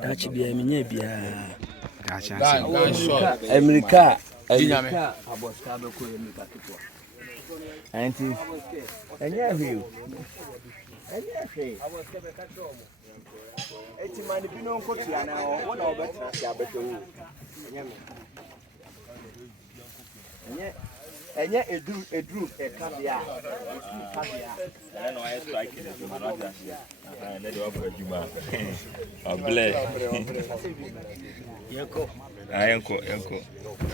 Dachi be minye bia. America aboska be ko America kipo. Anti enya hwe. Aboska be ka tro mo. Eti mani bi no nkotua na wo na obetra sia beto wo. Enye edru ekabia. No I strike it to another. And let you for Juma. Oble. Yanko.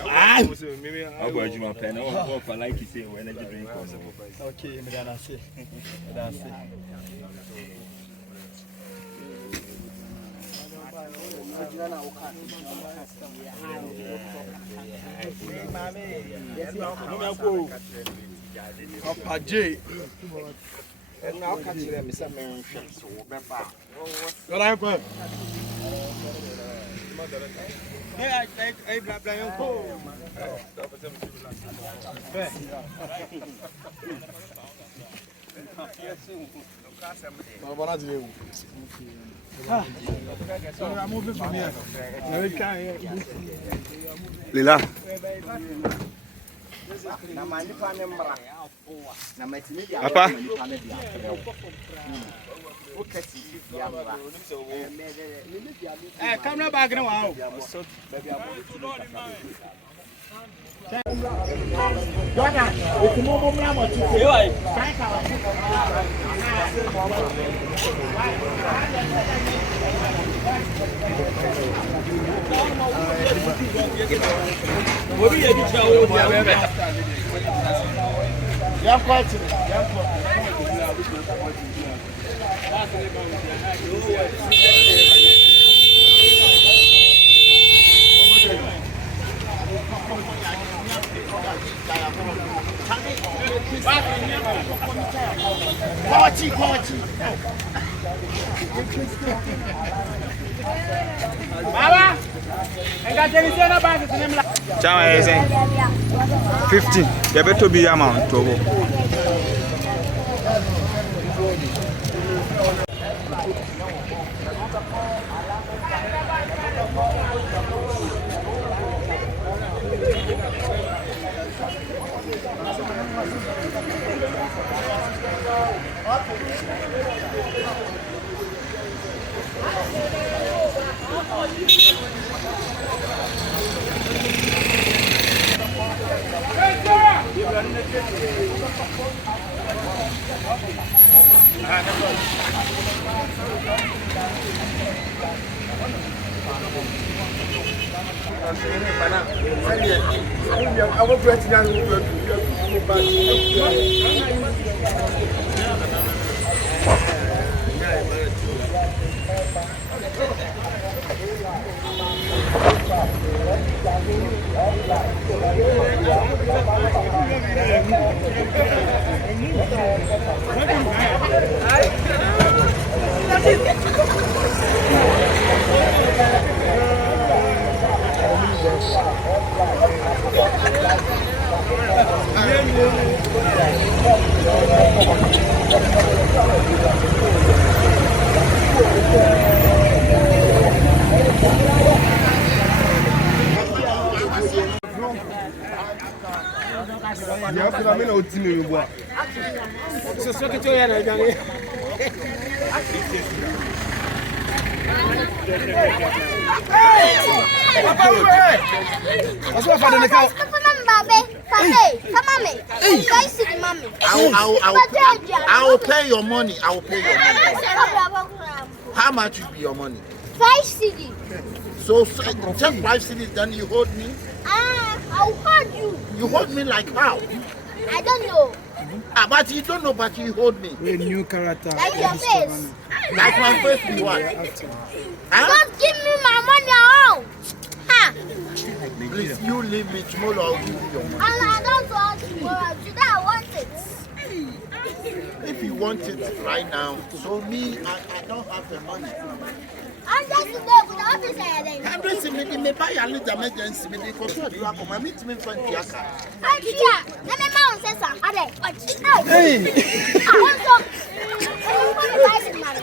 Ah! Obo Juma pen. Oh, for like you say when energy drink. Okay, me dana say. That's it. Papa J. And now catch them, Mr. Mention, so Bemba. What I go? Yeah, I grab my uncle. Lila. Apa? Camera bag now. Baba, Chama is 15. You better be amount to go. I will pay your money. I will pay your money. How much will be your money? 5 cedi. So just 5 cedis, then you hold me? I'll hold you. You hold me like how? I don't know. But you don't know, but you hold me. A new character. Like your face. Like my face be what? Don't give me my money now. Please, you leave me tomorrow, I'll give you your money. And I don't want tomorrow. Today I want it. If you want it right now, so me, I don't have the money. I'm just there with the officer. I'm just saying, me buy a little emergency, me they control you. I meet me from Tiaka. I'm here. Let me mount say something. Hey! I want to buy some money.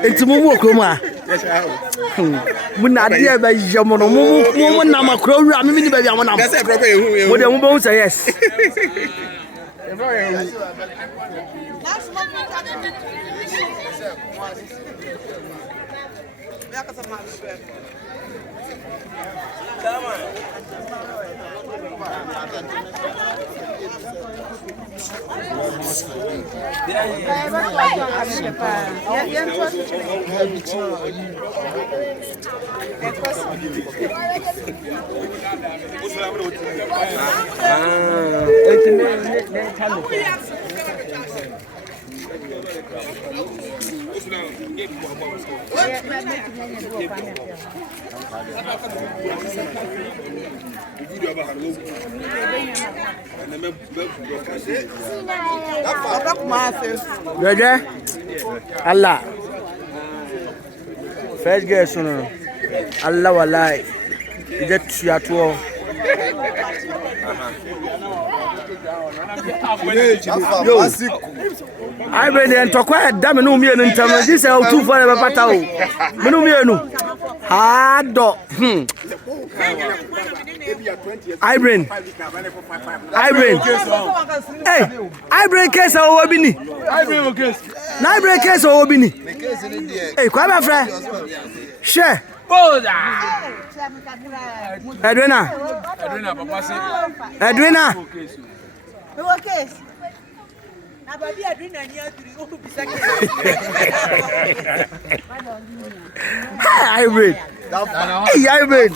It's Mumu Kuma. Muna dear by Jamono, Mumu Namakro, I mean, by Yamana. That's a proper who the woman say yes. Brother, Allah. First guess, Allah walai. Get you at all. I been there and talk quiet. Damn, no me and tell me this is how too far about Patao. No. Hard dog. Ibrin. Hey, Ibrin case or Wabini. Ibrin case or Wabini. Hey, come on, friend. Share. Edwina. Okay. Hi, Ibrin. Hey, Ibrin.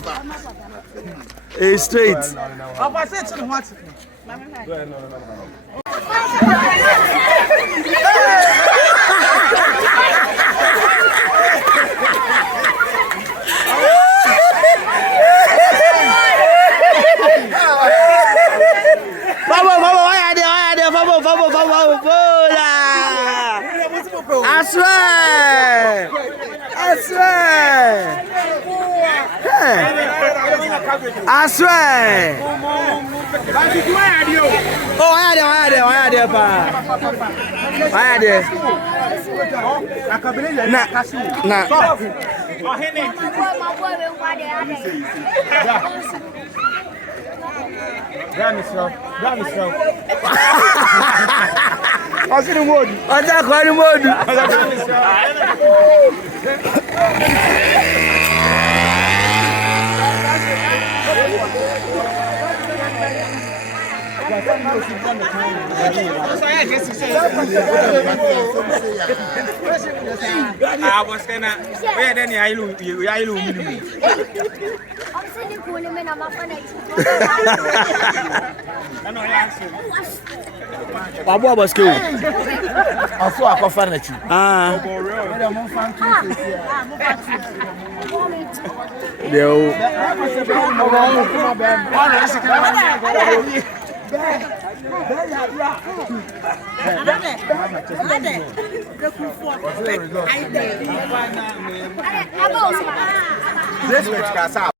Hey, straight. I swear. Oh, I had I was gonna where then you Babu was killed. I saw a coffee. This